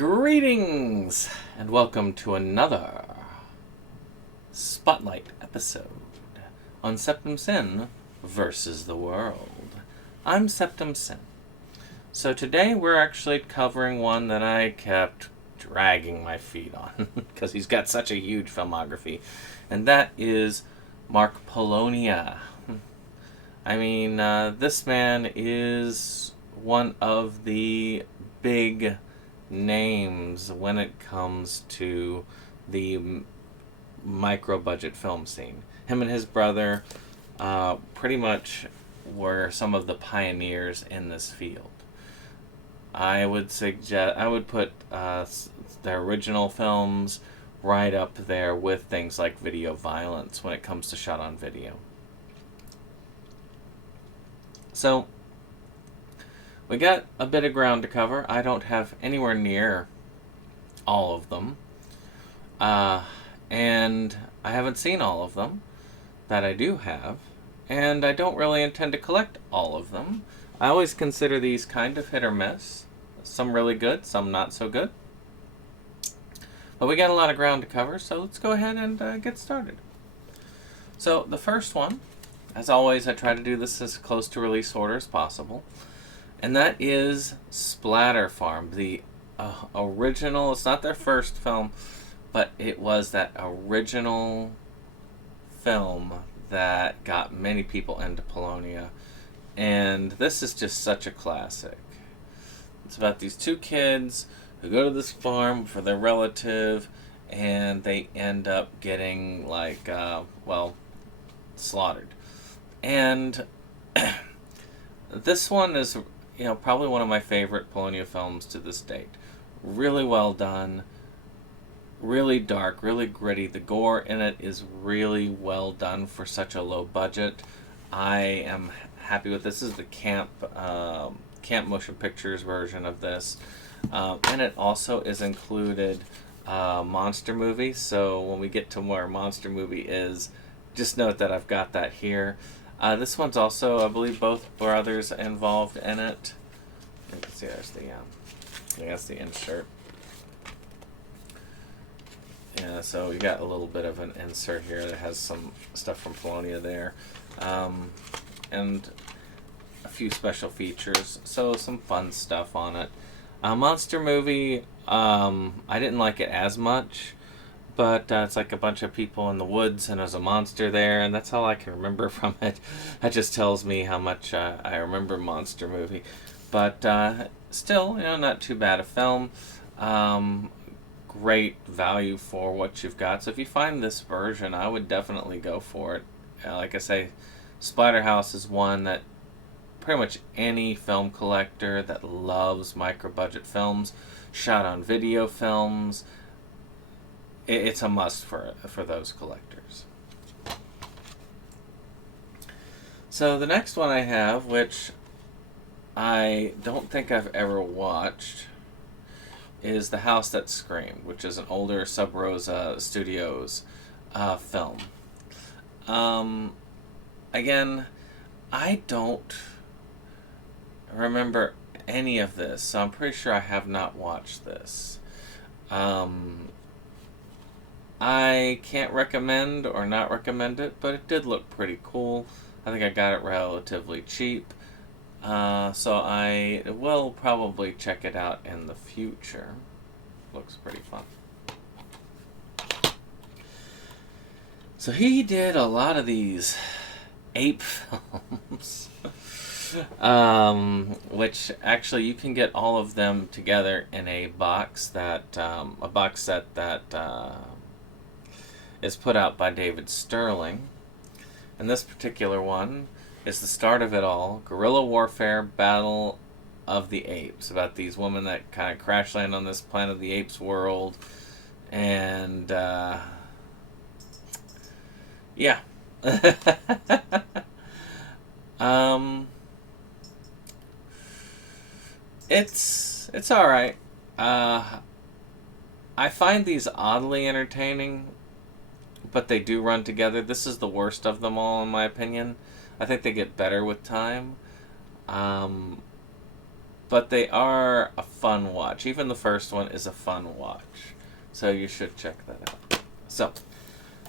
Greetings and welcome to another Spotlight episode on SeptumSin versus the world. I'm SeptumSin. So today we're actually covering one that I kept dragging my feet on because he's got such a huge filmography, and that is Mark Palonia. I mean, this man is one of the big names when it comes to the micro-budget film scene. Him and his brother pretty much were some of the pioneers in this field. I would put their original films right up there with things like video violence when it comes to shot on video. So we got a bit of ground to cover. I don't have anywhere near all of them. And I haven't seen all of them that I do have. And I don't really intend to collect all of them. I always consider these kind of hit or miss. Some really good, some not so good. But we got a lot of ground to cover, so let's go ahead and get started. So the first one, as always, I try to do this as close to release order as possible. And that is Splatter Farm, the original. It's not their first film, but it was that original film that got many people into Palonia. And this is just such a classic. It's about these two kids who go to this farm for their relative, and they end up getting, slaughtered. And this one is, probably one of my favorite Palonia films to this date. Really well done, really dark, really gritty. The gore in it is really well done for such a low budget. I am happy with this. This is the camp motion pictures version of this. And it also is included monster movie. So when we get to where monster movie is, just note that I've got that here. This one's also, I believe, both brothers involved in it. You can see there's that's the insert. Yeah, so we got a little bit of an insert here that has some stuff from Palonia there, and a few special features. So some fun stuff on it. Monster movie, I didn't like it as much. But it's like a bunch of people in the woods and there's a monster there, and that's all I can remember from it. That just tells me how much I remember monster movie. But still, not too bad a film. Great value for what you've got. So if you find this version, I would definitely go for it. Like I say, Splatterhouse is one that pretty much any film collector that loves micro-budget films, shot on video films, it's a must for those collectors. So the next one I have, which I don't think I've ever watched, is The House That Screamed, which is an older Sub Rosa Studios film. Again, I don't remember any of this, so I'm pretty sure I have not watched this. I can't recommend or not recommend it, but it did look pretty cool. I think I got it relatively cheap. So I will probably check it out in the future. Looks pretty fun. So he did a lot of these ape films. Which actually you can get all of them together in a box set that is put out by David Sterling. And this particular one is the start of it all. Guerrilla Warfare Battle of the Apes. About these women that kind of crash land on this Planet of the Apes world. And, yeah. It's alright. I find these oddly entertaining, but they do run together. This is the worst of them all, in my opinion. I think they get better with time. but they are a fun watch. Even the first one is a fun watch. So you should check that out. So,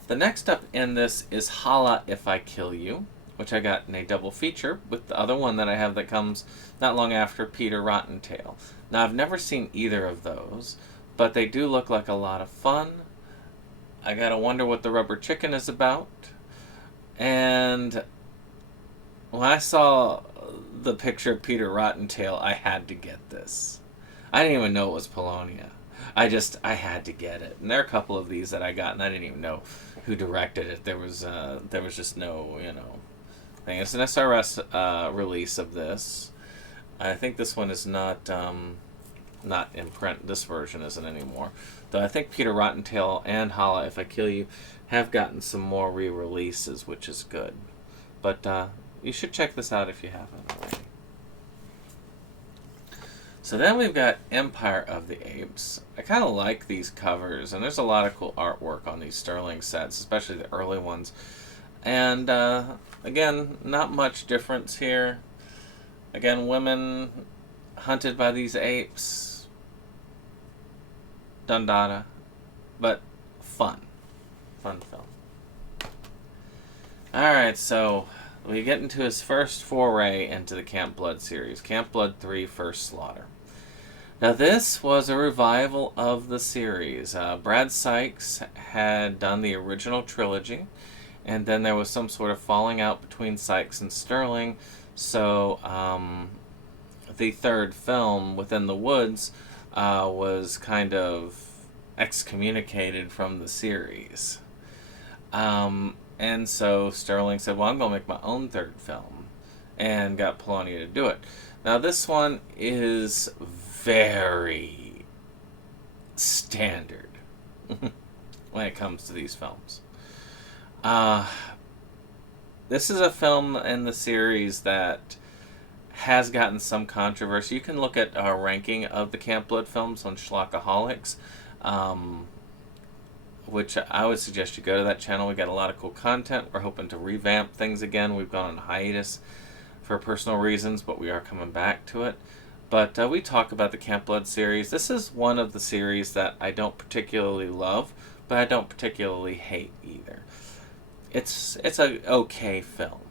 the next up in this is Holla If I Kill You, which I got in a double feature with the other one that I have that comes not long after Peter Rottentail. Now, I've never seen either of those, but they do look like a lot of fun. I gotta wonder what the rubber chicken is about. And when I saw the picture of Peter Rottentail, I had to get this. I didn't even know it was Palonia. I had to get it. And there are a couple of these that I got, and I didn't even know who directed it. There was just no, thing. It's an SRS release of this. I think this one is not in print. This version isn't anymore. Though I think Peter Rottentail and Holla If I Kill You have gotten some more re-releases, which is good. But you should check this out if you haven't already. So then we've got Empire of the Apes. I kind of like these covers, and there's a lot of cool artwork on these Sterling sets, especially the early ones. And again, not much difference here. Again, women hunted by these apes. Dundada. But fun. Fun film. Alright, so we get into his first foray into the Camp Blood series. Camp Blood 3 First Slaughter. Now this was a revival of the series. Brad Sykes had done the original trilogy, and then there was some sort of falling out between Sykes and Sterling, so the third film, Within the Woods, was kind of excommunicated from the series. And so Sterling said, well, I'm going to make my own third film, and got Palonia to do it. Now this one is very standard when it comes to these films. This is a film in the series that has gotten some controversy. You can look at our ranking of the Camp Blood films on Schlockaholics, which I would suggest you go to that channel. We got a lot of cool content. We're hoping to revamp things again. We've gone on hiatus for personal reasons, but we are coming back to it. But we talk about the Camp Blood series. This is one of the series that I don't particularly love, but I don't particularly hate either. It's a okay film.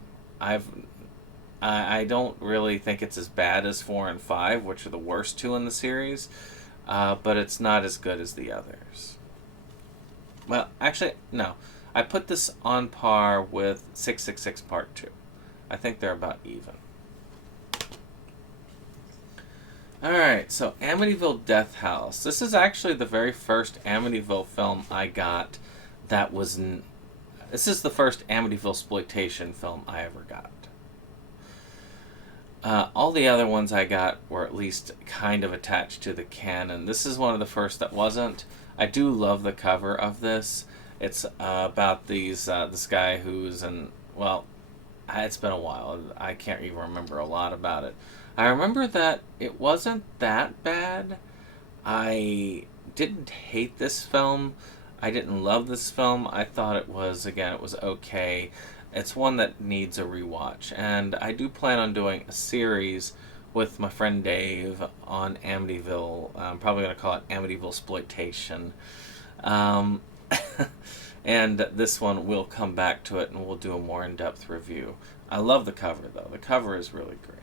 I don't really think it's as bad as 4 and 5, which are the worst two in the series, but it's not as good as the others. Well, actually, no. I put this on par with 666 Part 2. I think they're about even. Alright, so Amityville Death House. This is actually the very first Amityville film I got that was... This is the first Amityville exploitation film I ever got. All the other ones I got were at least kind of attached to the canon. This is one of the first that wasn't. I do love the cover of this. It's about this guy who's in... Well, it's been a while. I can't even remember a lot about it. I remember that it wasn't that bad. I didn't hate this film. I didn't love this film. I thought it was okay. It's one that needs a rewatch. And I do plan on doing a series with my friend Dave on Amityville. I'm probably going to call it Amityville Exploitation. And this one, we'll come back to it and we'll do a more in-depth review. I love the cover, though. The cover is really great.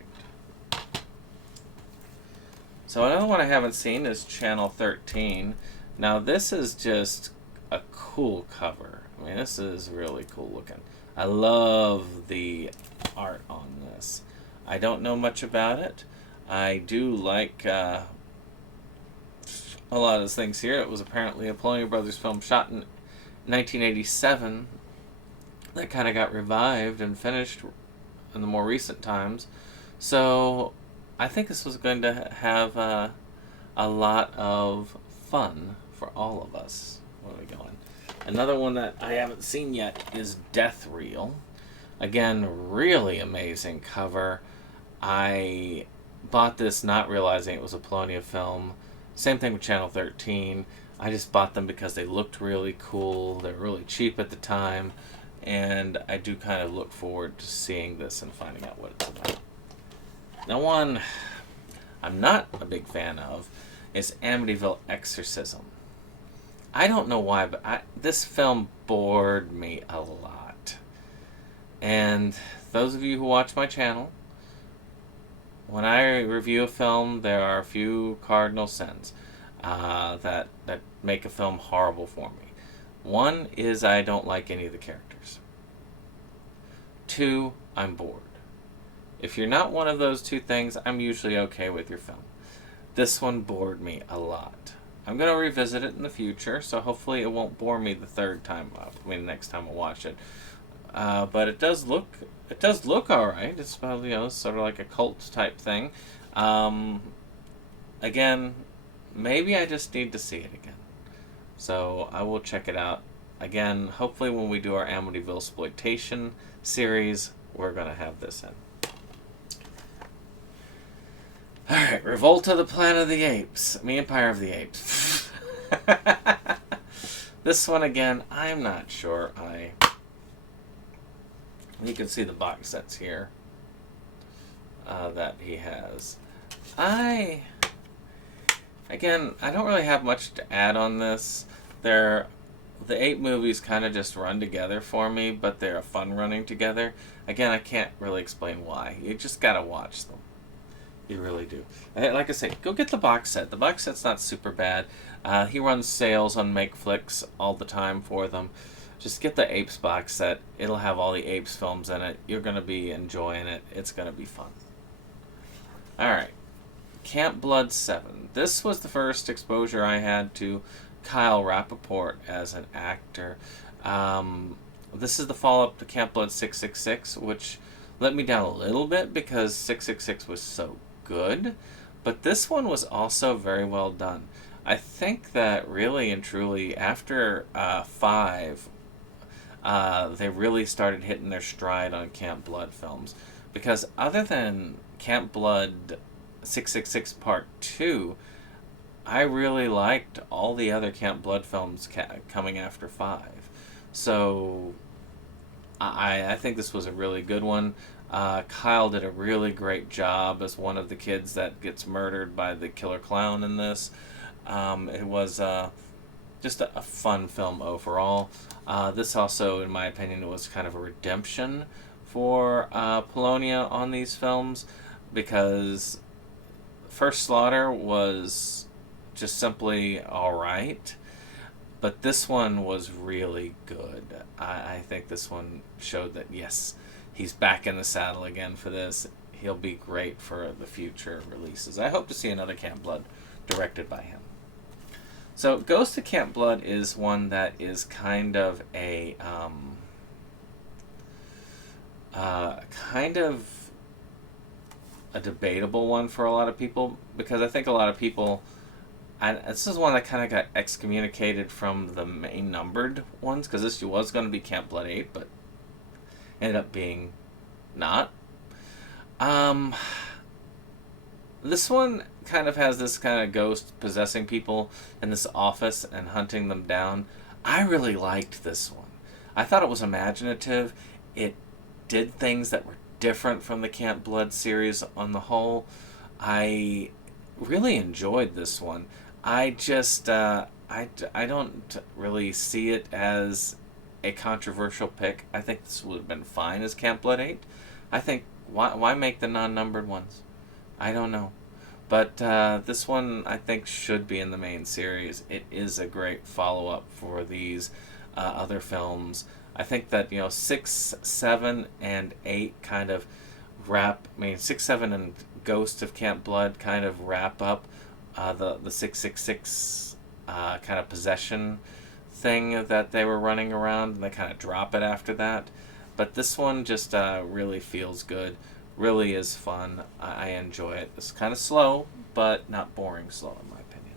So another one I haven't seen is Channel 13. Now this is just a cool cover. I mean, this is really cool looking. I love the art on this. I don't know much about it. I do like a lot of the things here. It was apparently a Palonia Brothers film shot in 1987 that kind of got revived and finished in the more recent times. So I think this was going to have a lot of fun for all of us. Where are we going? Another one that I haven't seen yet is Death Reel. Again, really amazing cover. I bought this not realizing it was a Palonia film. Same thing with Channel 13. I just bought them because they looked really cool. They're really cheap at the time. And I do kind of look forward to seeing this and finding out what it's about. Now one I'm not a big fan of is Amityville Exorcism. I don't know why, but this film bored me a lot. And those of you who watch my channel, when I review a film, there are a few cardinal sins that make a film horrible for me. One is I don't like any of the characters. Two, I'm bored. If you're not one of those two things, I'm usually okay with your film. This one bored me a lot. I'm going to revisit it in the future, so hopefully it won't bore me the third time up. I mean, next time I watch it. But it does look alright. It's probably, sort of like a cult type thing. Again, maybe I just need to see it again. So I will check it out. Again, hopefully when we do our Amityville exploitation series, we're going to have this in. Alright, Revolt of the Planet of the Apes. Empire of the Apes. This one again, I'm not sure. You can see the box sets here that he has. I don't really have much to add on this. The 8 movies kind of just run together for me, but they're fun running together. Again, I can't really explain why. You just gotta watch them. You really do. Like I say, go get the box set. The box set's not super bad. He runs sales on MakeFlix all the time for them. Just get the Apes box set. It'll have all the Apes films in it. You're going to be enjoying it. It's going to be fun. Alright. Camp Blood 7. This was the first exposure I had to Kyle Rappaport as an actor. This is the follow-up to Camp Blood 666, which let me down a little bit because 666 was so good, but this one was also very well done. I think that really and truly after 5, they really started hitting their stride on Camp Blood films, because other than Camp Blood 666 Part 2, I really liked all the other Camp Blood films coming after 5. So I think this was a really good one. Kyle did a really great job as one of the kids that gets murdered by the killer clown in this. It was just a fun film overall. This also, in my opinion, was kind of a redemption for Palonia on these films, because First Slaughter was just simply alright, but this one was really good. I think this one showed that, yes, he's back in the saddle again for this. He'll be great for the future releases. I hope to see another Camp Blood directed by him. So Ghost of Camp Blood is one that is kind of a debatable one for a lot of people, because I think a lot of people, this is one that kind of got excommunicated from the main numbered ones, because this was going to be Camp Blood 8, but ended up being not. This one kind of has this kind of ghost possessing people in this office and hunting them down. I really liked this one. I thought it was imaginative. It did things that were different from the Camp Blood series on the whole. I really enjoyed this one. I just, I don't really see it as a controversial pick. I think this would have been fine as Camp Blood 8. I think, why make the non-numbered ones? I don't know. But this one, I think, should be in the main series. It is a great follow-up for these other films. I think that, 6, 7, and 8 kind of 6, 7, and Ghost of Camp Blood kind of wrap up the 666 kind of possession thing that they were running around, and they kind of drop it after that. But this one just really feels good, really is fun. I enjoy it. It's kind of slow, but not boring slow in my opinion.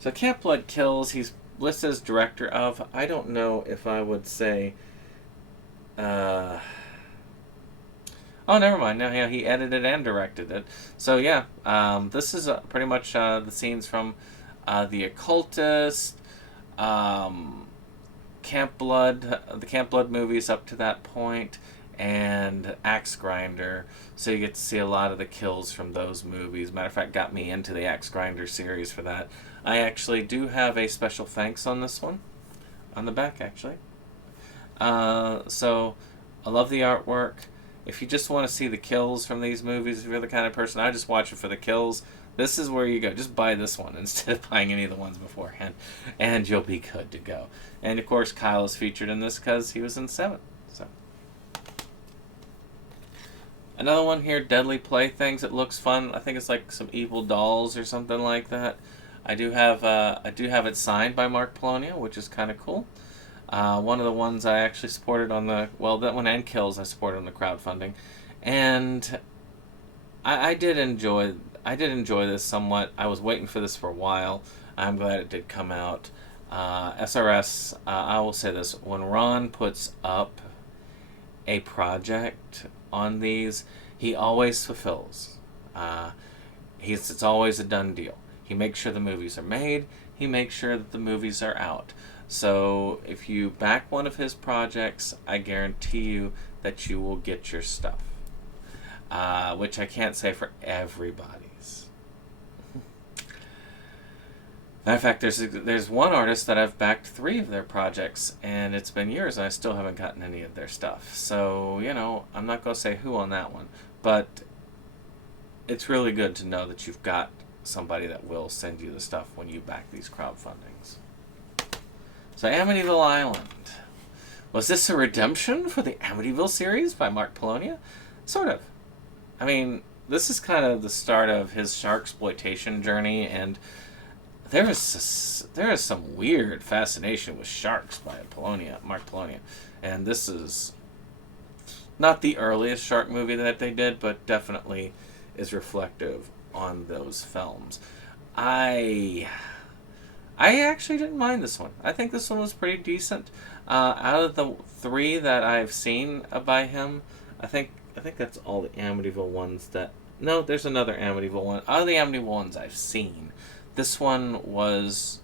So Camp Blood Kills, he's listed as director of, I don't know if I would say, oh, never mind. No, yeah, he edited and directed it. So yeah, this is pretty much the scenes from The Occultist, Camp Blood, the Camp Blood movies up to that point, and Axe Grinder, so you get to see a lot of the kills from those movies. Matter of fact, got me into the Axe Grinder series for that. I actually do have a special thanks on this one, on the back actually. So I love the artwork. If you just want to see the kills from these movies, if you're the kind of person I just watch it for the kills, this is where you go. Just buy this one instead of buying any of the ones beforehand, and you'll be good to go. And of course, Kyle is featured in this because he was in 7. So another one here, Deadly Playthings. It looks fun. I think it's like some evil dolls or something like that. I do have it signed by Mark Palonia, which is kind of cool. One of the ones I actually supported on the, well, that one and Kills I supported on the crowdfunding, and I did enjoy this somewhat. I was waiting for this for a while. I'm glad it did come out. SRS, I will say this: when Ron puts up a project on these, he always fulfills. It's always a done deal. He makes sure the movies are made. He makes sure that the movies are out. So if you back one of his projects, I guarantee you that you will get your stuff. Which I can't say for everybody's. Matter of fact, there's one artist that I've backed 3 of their projects, and it's been years and I still haven't gotten any of their stuff. So, I'm not going to say who on that one, but it's really good to know that you've got somebody that will send you the stuff when you back these crowdfundings. So Amityville Island. Was this a redemption for the Amityville series by Mark Palonia? Sort of. I mean, this is kind of the start of his sharksploitation journey, and there is some weird fascination with sharks by Mark Palonia. And this is not the earliest shark movie that they did, but definitely is reflective on those films. I actually didn't mind this one. I think this one was pretty decent. Out of the 3 that I've seen by him, I think that's all the Amityville ones that... No, there's another Amityville one. Out of the Amityville ones I've seen, this one was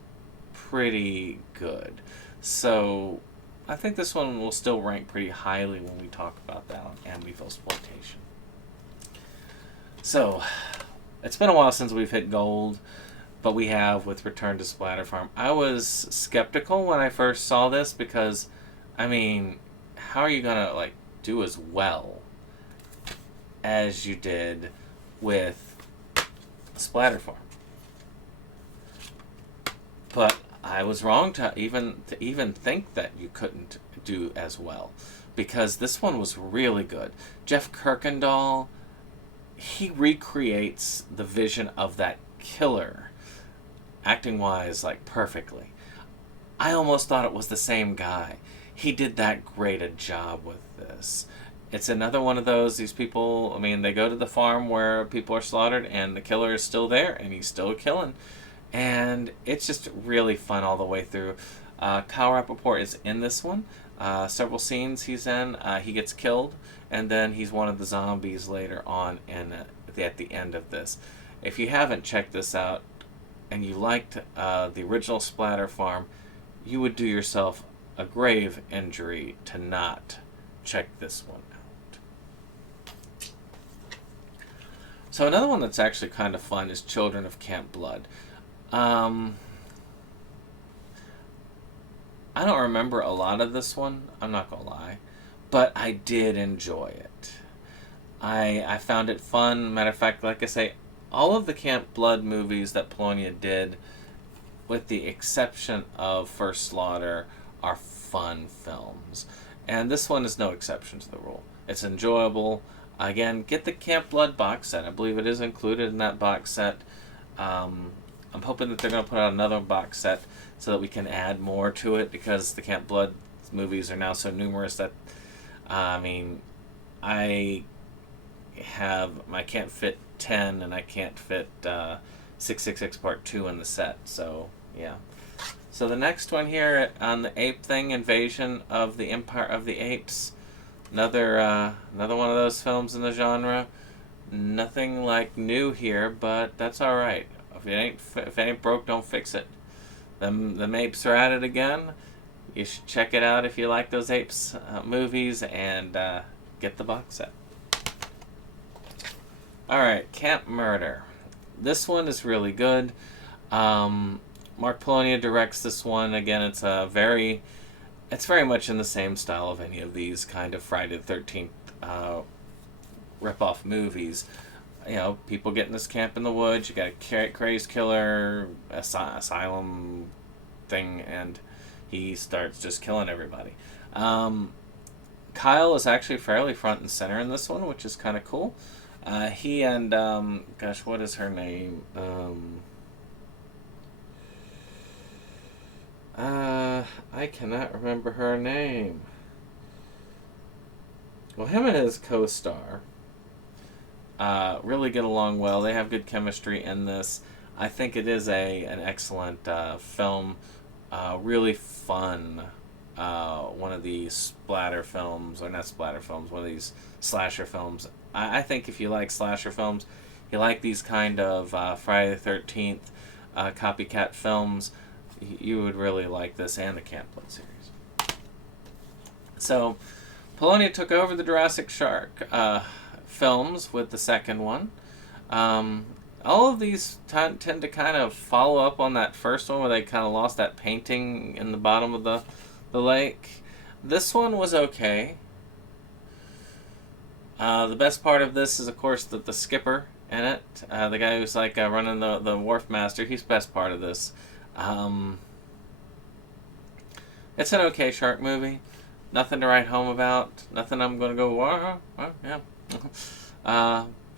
pretty good. So I think this one will still rank pretty highly when we talk about that on Amityville exploitation. So it's been a while since we've hit gold, but we have with Return to Splatter Farm. I was skeptical when I first saw this because, I mean, how are you gonna do as well as you did with Splatter Farm? But I was wrong to even think that you couldn't do as well, because this one was really good. Jeff Kirkendall, he recreates the vision of that killer, acting-wise, perfectly. I almost thought it was the same guy. He did that great a job with this. It's another one of these people, I mean, they go to the farm where people are slaughtered, and the killer is still there, and he's still killing. And it's just really fun all the way through. Kyle Rappaport is in this one. Several scenes he's in. He gets killed, and then he's one of the zombies later on at the end of this. If you haven't checked this out, and you liked the original Splatter Farm, you would do yourself a grave injury to not check this one out. So another one that's actually kind of fun is Children of Camp Blood. I don't remember a lot of this one, I'm not gonna lie, but I did enjoy it. I found it fun. Matter of fact, like I say, all of the Camp Blood movies that Palonia did, with the exception of First Slaughter, are fun films. And this one is no exception to the rule. It's enjoyable. Again, get the Camp Blood box set. I believe it is included in that box set. I'm hoping that they're going to put out another box set so that we can add more to it, because the Camp Blood movies are now so numerous that, I can't fit 10 and I can't fit 666 Part 2 in the set, so yeah. So the next one here on the ape thing, Invasion of the Empire of the Apes, another one of those films in the genre. Nothing new here, but that's all right. If it ain't broke, don't fix it. Them apes are at it again. You should check it out if you like those apes movies, and get the box set. Alright, Camp Murder. This one is really good. Mark Palonia directs this one. Again, it's very much in the same style of any of these kind of Friday the 13th rip-off movies. You know, people get in this camp in the woods, you got a crazed killer, asylum thing, and he starts just killing everybody. Kyle is actually fairly front and center in this one, which is kind of cool. He and, gosh, what is her name? I cannot remember her name. Well, him and his co-star really get along well. They have good chemistry in this. I think it is an excellent film. Really fun. One of these splatter films, or not splatter films, one of these slasher films. I think if you like slasher films, you like these kind of Friday the 13th copycat films, you would really like this and the Camp Blood series. So, Palonia took over the Jurassic Shark films with the second one. All of these tend to kind of follow up on that first one where they kind of lost that painting in the bottom of the lake. This one was okay. The best part of this is, of course, the skipper in it. The guy who's like running the wharf master. He's the best part of this. It's an okay shark movie. Nothing to write home about. Nothing I'm going to go, yeah.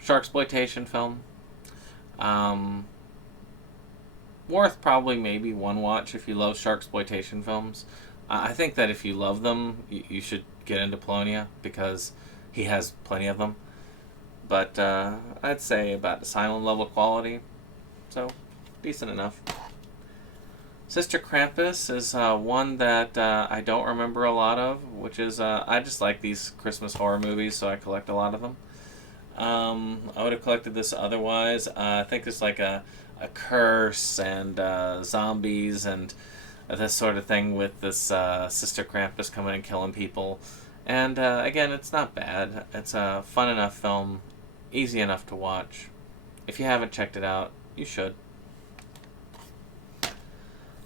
Sharksploitation film. Worth probably maybe one watch if you love sharksploitation films. I think that if you love them, you should get into Palonia because he has plenty of them. But I'd say about asylum level quality. So, decent enough. Sister Krampus is one that I don't remember a lot of, which is, I just like these Christmas horror movies, so I collect a lot of them. I would have collected this otherwise. I think there's like a curse and zombies and this sort of thing with this Sister Krampus coming and killing people. And again, it's not bad. It's a fun enough film, easy enough to watch. If you haven't checked it out, you should.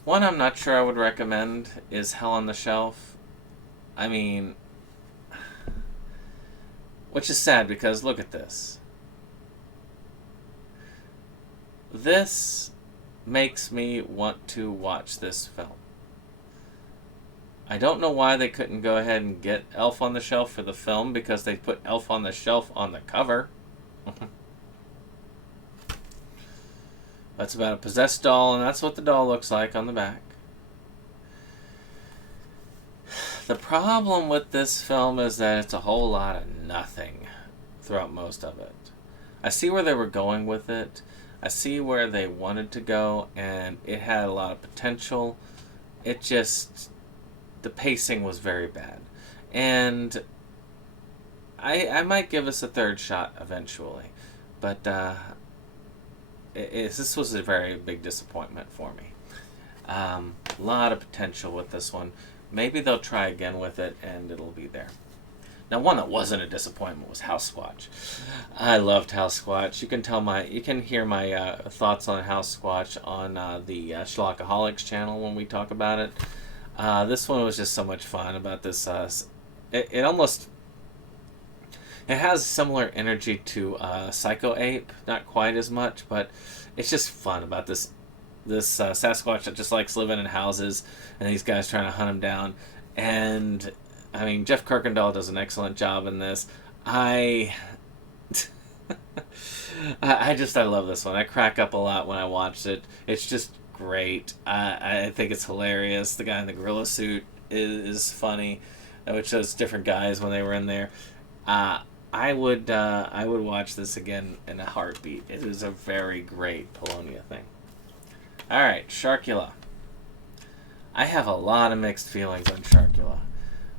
One I'm not sure I would recommend is Hell on the Shelf. I mean, which is sad because look at this. This makes me want to watch this film. I don't know why they couldn't go ahead and get Elf on the Shelf for the film because they put Elf on the Shelf on the cover. That's about a possessed doll, and that's what the doll looks like on the back. The problem with this film is that it's a whole lot of nothing throughout most of it. I see where they were going with it. I see where they wanted to go, and it had a lot of potential. It just... the pacing was very bad. And I might give us a third shot eventually. But this was a very big disappointment for me. A lot of potential with this one. Maybe they'll try again with it and it'll be there. Now, one that wasn't a disappointment was House Squatch. I loved House Squatch. You can hear my thoughts on House Squatch on the Schlockaholics channel when we talk about it. This one was just so much fun about this. It almost... it has similar energy to Psycho Ape. Not quite as much, but it's just fun about this Sasquatch that just likes living in houses and these guys trying to hunt him down. And, I mean, Jeff Kirkendall does an excellent job in this. I love this one. I crack up a lot when I watch it. It's just great. I think it's hilarious. The guy in the gorilla suit is funny, which shows different guys when they were in there. I would watch this again in a heartbeat. It is a very great Palonia thing. Alright, Sharkula. I have a lot of mixed feelings on Sharkula.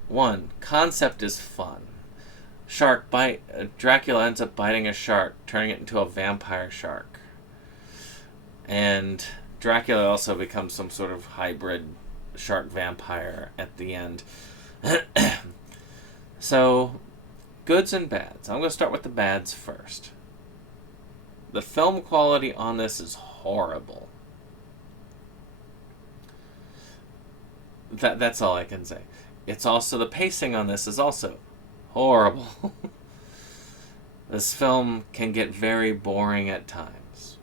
One, concept is fun. Dracula ends up biting a shark, turning it into a vampire shark. And Dracula also becomes some sort of hybrid shark vampire at the end. So, Goods and bads. I'm going to start with the bads first. The film quality on this is horrible. That's all I can say. It's also, the pacing on this is also horrible. This film can get very boring at times.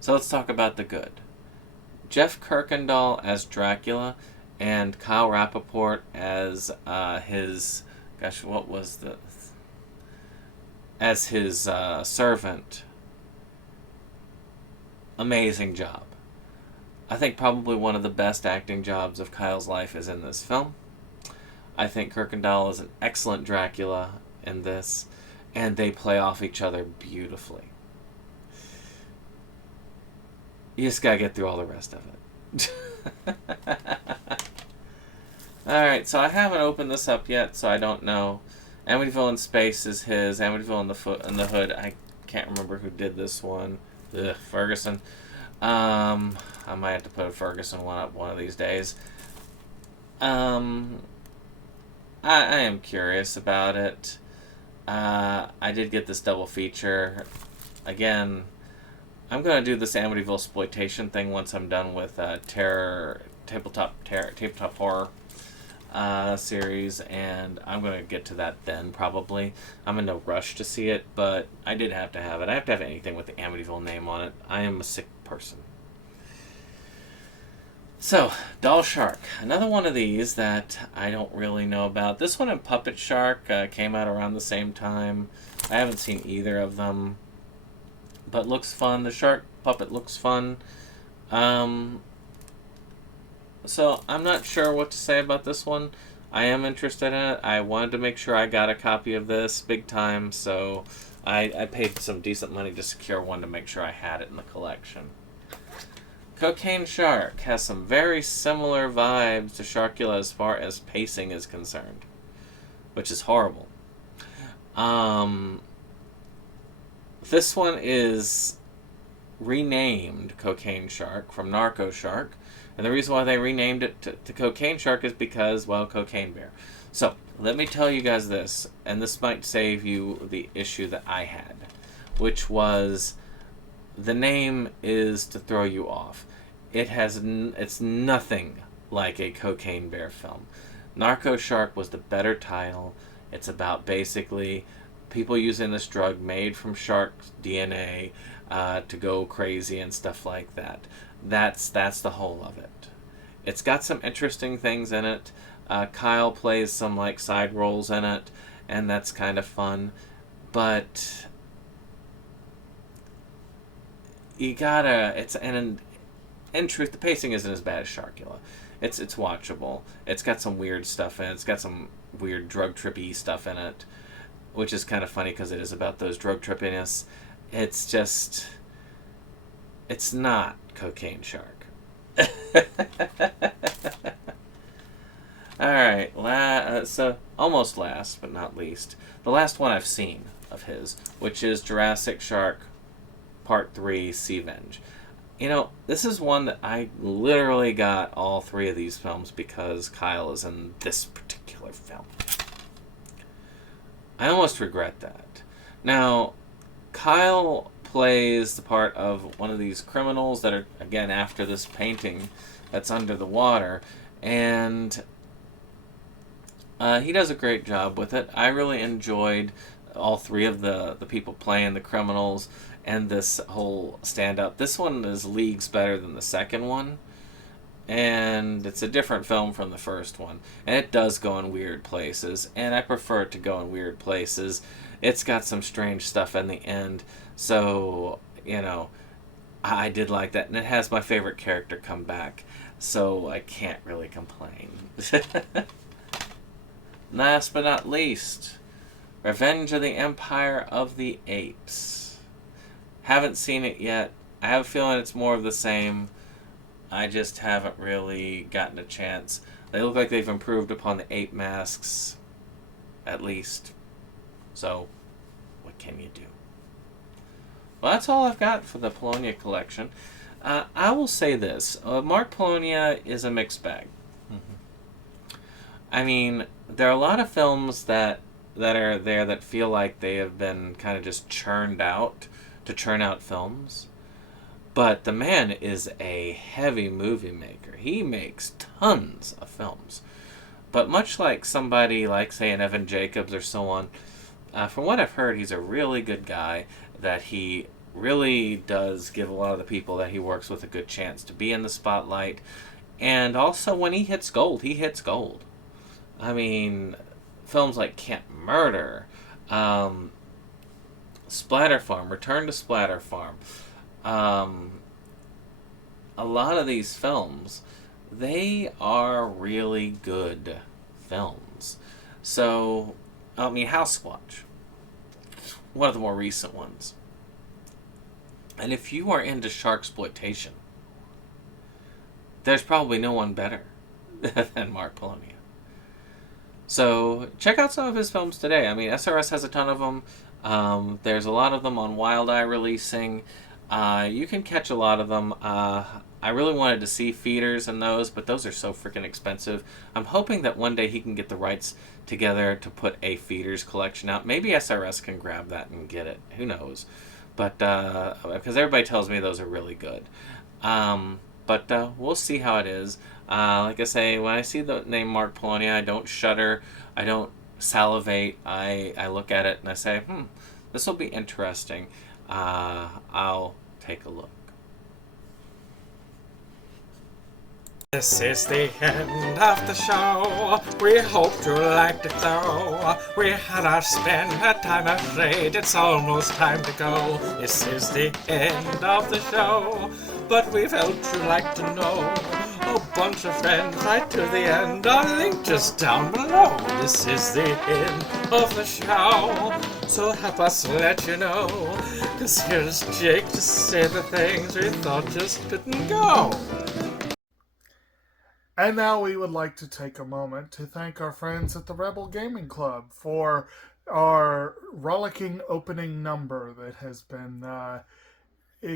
So let's talk about the good. Jeff Kirkendall as Dracula and Kyle Rappaport as his... Gosh, what was the... As his servant. Amazing job. I think probably one of the best acting jobs of Kyle's life is in this film. I think Kirkendall is an excellent Dracula in this, and they play off each other beautifully. You just gotta get through all the rest of it. Alright, so I haven't opened this up yet, so I don't know. Amityville in Space is his. Amityville in the Hood, I can't remember who did this one. Ugh, Ferguson. I might have to put a Ferguson one up one of these days. I am curious about it. I did get this double feature. Again, I'm going to do this Amityville exploitation thing once I'm done with tabletop horror series, and I'm going to get to that then, probably. I'm in no rush to see it, but I did have to have it. I have to have anything with the Amityville name on it. I am a sick person. So, Doll Shark. Another one of these that I don't really know about. This one and Puppet Shark came out around the same time. I haven't seen either of them, but looks fun. The shark puppet looks fun. So, I'm not sure what to say about this one. I am interested in it. I wanted to make sure I got a copy of this big time, so I paid some decent money to secure one to make sure I had it in the collection. Cocaine Shark has some very similar vibes to Sharkula as far as pacing is concerned, which is horrible. This one is renamed Cocaine Shark from Narco Shark, and the reason why they renamed it to Cocaine Shark is because, well, Cocaine Bear. So, let me tell you guys this, and this might save you the issue that I had, which was the name is to throw you off. It's nothing like a Cocaine Bear film. Narco Shark was the better title. It's about basically people using this drug made from shark DNA to go crazy and stuff like that. That's the whole of it. It's got some interesting things in it. Kyle plays some like side roles in it, and that's kind of fun. But you gotta. In truth, the pacing isn't as bad as Sharkula. It's watchable. It's got some weird stuff in it. It's got some weird drug trippy stuff in it, which is kind of funny because it is about those drug trippiness. It's not Cocaine Shark. Alright, so almost last but not least, the last one I've seen of his, which is Jurassic Shark Part 3 Seavenge. You know, this is one that I literally got all three of these films because Kyle is in this particular film. I almost regret that. Now, Kyle plays the part of one of these criminals that are, again, after this painting that's under the water, and he does a great job with it. I really enjoyed all three of the people playing the criminals and this whole stand-up. This one is leagues better than the second one, and it's a different film from the first one, and it does go in weird places, and I prefer it to go in weird places. It's got some strange stuff in the end, so, you know, I did like that, and it has my favorite character come back, so I can't really complain. Last but not least, Revenge of the Empire of the Apes. Haven't seen it yet. I have a feeling it's more of the same. I just haven't really gotten a chance. They look like they've improved upon the ape masks, at least. So, what can you do? Well, that's all I've got for the Palonia collection. I will say this. Mark Palonia is a mixed bag. I mean, there are a lot of films that that are there that feel like they have been kind of just churned out to churn out films. But the man is a heavy movie maker. He makes tons of films. But much like somebody like, say, an Evan Jacobs or so on, from what I've heard, he's a really good guy, that he really does give a lot of the people that he works with a good chance to be in the spotlight. And also, when he hits gold, he hits gold. I mean, films like Can't Murder, Splatter Farm, Return to Splatter Farm, a lot of these films, they are really good films. So, I mean, House Squatch, one of the more recent ones. And if you are into sharksploitation, there's probably no one better than Mark Palonia. So check out some of his films today. I mean, SRS has a ton of them. There's a lot of them on Wild Eye releasing. You can catch a lot of them. I really wanted to see feeders in those, but those are so freaking expensive. I'm hoping that one day he can get the rights together to put a feeders collection out. Maybe SRS can grab that and get it. Who knows? But because everybody tells me those are really good. But we'll see how it is. Like I say, when I see the name Mark Palonia, I don't shudder. I don't salivate. I look at it and I say, this will be interesting. I'll take a look. This is the end of the show. We hope you liked it though. We had our splendid time afraid. It's almost time to go. This is the end of the show. But we felt you'd like to know. A bunch of friends right to the end. Our link just down below. This is the end of the show. So help us let you know. 'Cause here's Jake to say the things we thought just couldn't go. And now we would like to take a moment to thank our friends at the Rebel Gaming Club for our rollicking opening number that has been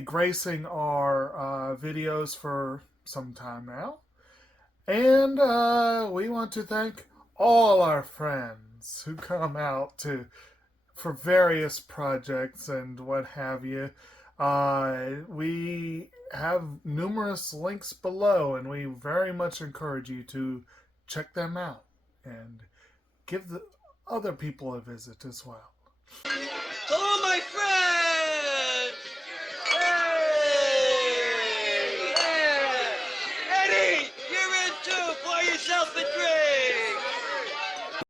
gracing our videos for some time now. And we want to thank all our friends who come out for various projects and what have you. We have numerous links below, and we very much encourage you to check them out and give the other people a visit as well. Hello, my friends! Hey! Yeah! Eddie, you're in too! Pour yourself a drink!